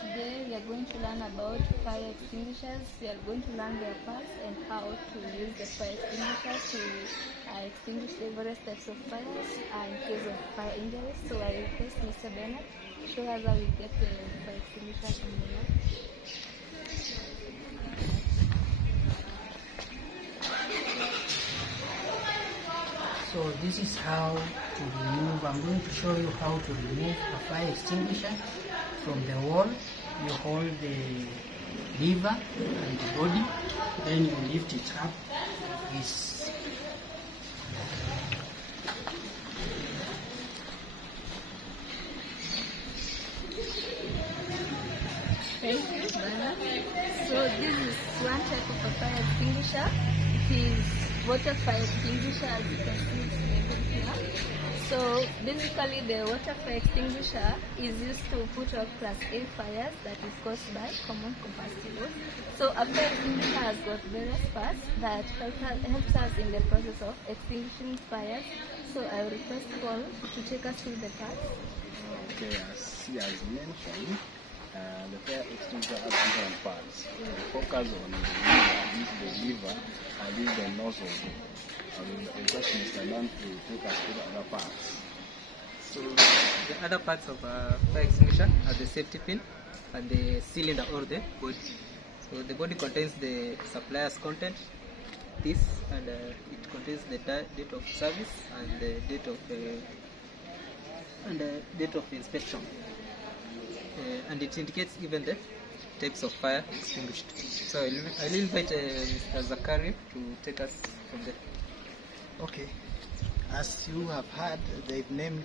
Today we are going to learn about fire extinguishers. We are going to learn their parts and how to use the fire extinguishers to extinguish the various types of fires in case of fire injuries. So I request Mr. Bernard to show us how we get the fire extinguishers from the lab. So this is how to remove. I'm going to show you how to remove a fire extinguisher from the wall. You hold the lever and the body, then you lift it up like this. Thank you, Bernard. So this is one type of a fire extinguisher. It is water fire extinguisher, as you can see it's labeled here. So basically the water fire extinguisher is used to put out class A fires that is caused by common combustibles. So a fire extinguisher has got various parts that helps us in the process of extinguishing fires. So I will request Paul to take us through the parts. Okay, as he has mentioned, the fire extinguisher has different parts. We focus on the lever and the nozzle. I will request Mr. Dan to take us to the other parts. So the other parts of a fire extinguisher are the safety pin and the cylinder or the body. So the body contains the supplier's content, this, and it contains the date of service and the date of inspection. And it indicates even the types of fire extinguished. So I'll invite Mr. Zakaria to take us from there. Okay, as you have heard, they've named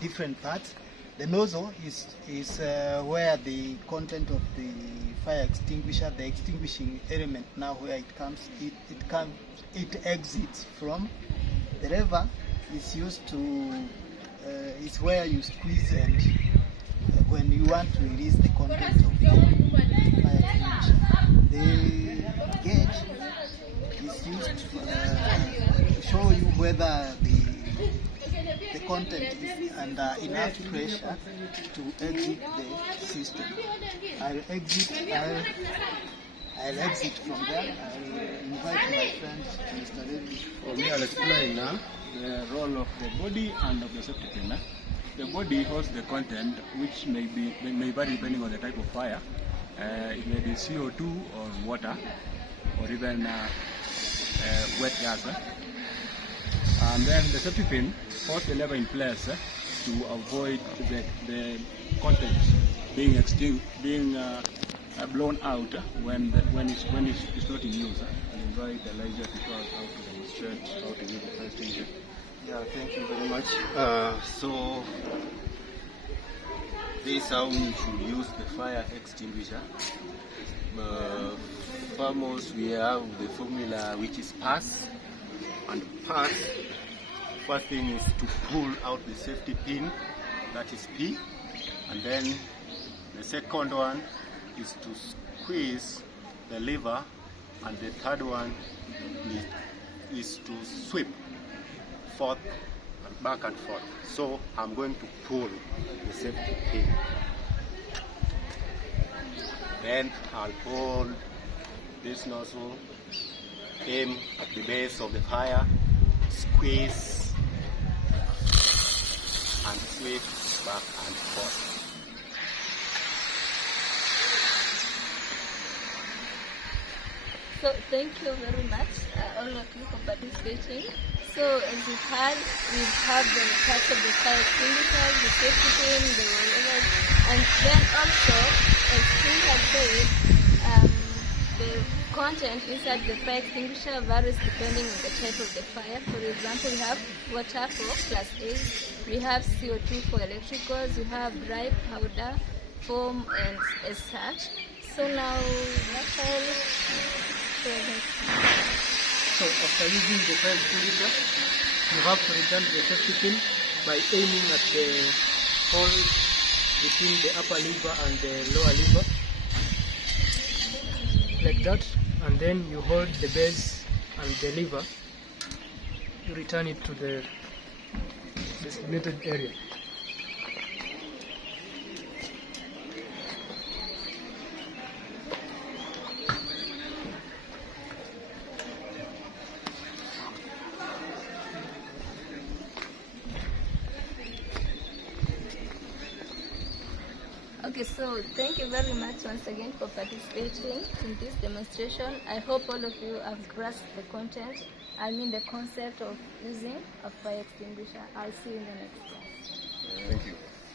different parts. The nozzle is where the content of the fire extinguisher, the extinguishing element, now where it comes, it exits from. The lever is used to, is where you squeeze and when you want to release the content of the fire extinguisher. The gauge is used to show you whether the content is under enough pressure to exit the system. I'll exit from there. I'll invite my friend Mr. David. For me, I'll explain now the role of the body and of the safety pin. The body holds the content, which may vary depending on the type of fire. It may be CO2 or water, or even wet gas. And then the safety pin holds the lever in place to avoid the content being blown out when it's not in use. I invite Elijah to show us how to demonstrate how to use the fire extinguisher. Yeah, thank you very much. So this is how we should use the fire extinguisher. Foremost, we have the formula, which is pass. And pass, first thing is to pull out the safety pin, that is P. And then the second one is to squeeze the lever. And the third one is to sweep forth and back and forth. So I'm going to pull the safety pin. Then I'll hold this nozzle, aim at the base of the fire, squeeze and sweep back and forth. So thank you very much, all of you, for participating. So as you've heard, we have the parts of the fire extinguishers, the safety pin, the rollers, and then also, as Kim had said, the content inside the fire extinguisher varies depending on the type of the fire. For example, we have water for class A, we have CO2 for electricals, we have dry powder, foam, and as such. So now, Raphael, go ahead. So after using the fire extinguisher, you have to return the safety pin by aiming at the hole between the upper lever and the lower lever, like that, and then you hold the base and the lever, you return it to the designated area. Okay, so thank you very much once again for participating in this demonstration. I hope all of you have grasped the content, the concept of using a fire extinguisher. I'll see you in the next class. Thank you.